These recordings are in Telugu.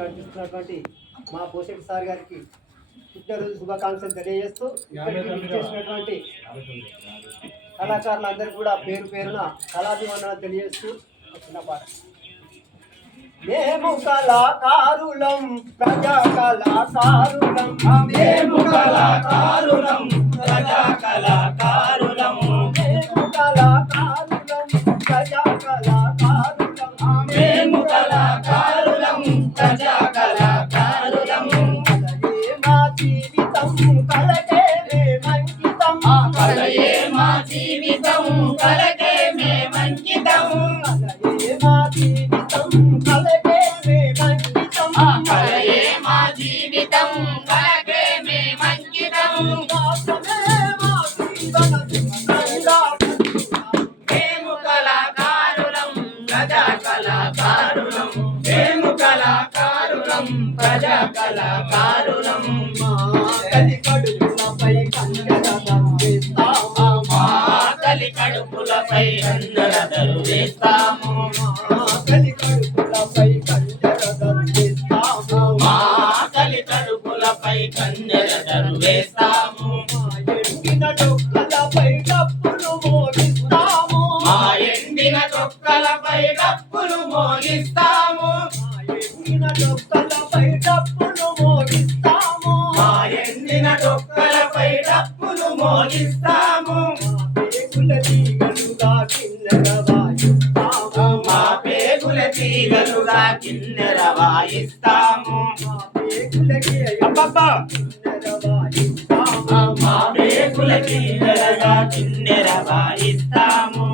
నడిపిస్తున్నటువంటి మా పోషెట్ సార్ గారికి పుట్టినరోజు శుభాకాంక్షలు తెలియజేస్తూ చేసినటువంటి కళాకారులందరికీ కూడా పేరు పేరున కళాభివందనాలు తెలియజేస్తూ చిన్న పాట. మేము కళాకారులం ప్రజా కళాకారులం, మేము కళాకారులం ప్రజా కళాకారులం, మేము కళాకారులం ప్రజా కళాకారులం, మేము కళాకారులం ప్రజా కళాకారులం. కళయే మా జీవితం కళయే మా జీవితం కళకే మేమంకితం, కళయే మా జీవితం కళకే మేమంకితం. మేము కళాకారులం ప్రజా కళాకారులం, మేము కళాకారులం ప్రజా కళాకారులం. కలి కడుపులపై కంజరదలు వేస్తాము, కలి కడుపులపై కంజరదలు వేస్తాము, మా కలి కడుపులపై కంజరదలు వేస్తాము. ఎండిన డొక్కలపై డప్పులు మోగిస్తాము, మా ఎండిన డొక్కలపై డప్పులు మోగిస్తాము, ఎండిన డొక్కలపై డప్పులు మోగిస్తాము, మా ఎండిన డొక్కలపై డప్పులు మోగిస్తాము. పేగుల తీగలుగా కిన్నెర వాయిస్తాము, మా పేగుల తీగలుగా కిన్నెర వాయిస్తాము, పేగులకి కిన్నెర వాయిస్తాము, మా పేగుల తీగలుగా కిన్నెర వాయిస్తాము.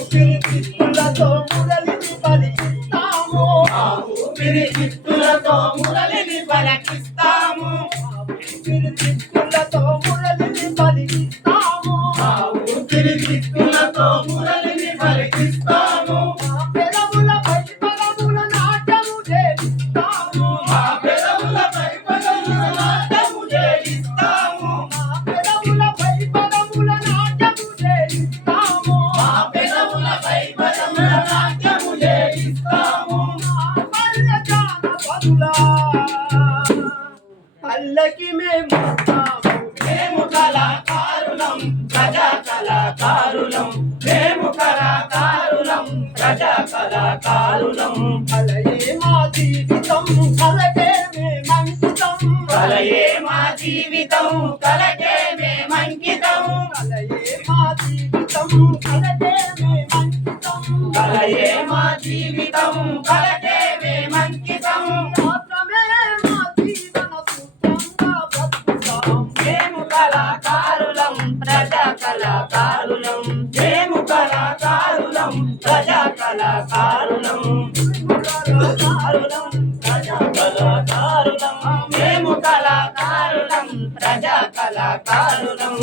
ఊపిరి చిత్తులతో మురళిని పలికిస్తాము, ఊపిరి చిత్తులతో మురళిని పలకిస్తాము, ఊపిరి చిత్తులతో మురళిని పలికిస్తాము, ఊపిరి చిత్తులతో మురళిని పలికిస్తాము. మా పెదవులపై పదముల నాట్యము చేస్తాము, మా పెదవులపై పదముల నాట్యము చేయిస్తాము, మా పెదవులపై పదముల నాట్యము చేస్తాము, మా పెదవులపై పదముల నాట్యము చేయిస్తాము. పల్లె జానపదులా పల్లకి మేము మేము కళాకారులం ప్రజా కళాకారులం, మేము కళాకారులం ప్రజా కళాకారులం. కలయే మా జీవితం కలకే మేమంకితం, కలయే మా జీవితం కలకే మేమంకితం, కలయే మా జీవితం కలకే మేమంకితం, కలయే మా జీవితం కలకే మేమంకితం. మాత్రమే మా జీవన సూత్రంగా బ్రతుకుతాం, మేము కళాకారులం ప్రజా కళాకారులం, మేము కళాకారులం ప్రజా కళాకారులం, కళాకారులం ప్రజా కళాకారులం, మేము కళాకారులం ప్రజా కళాకారులం.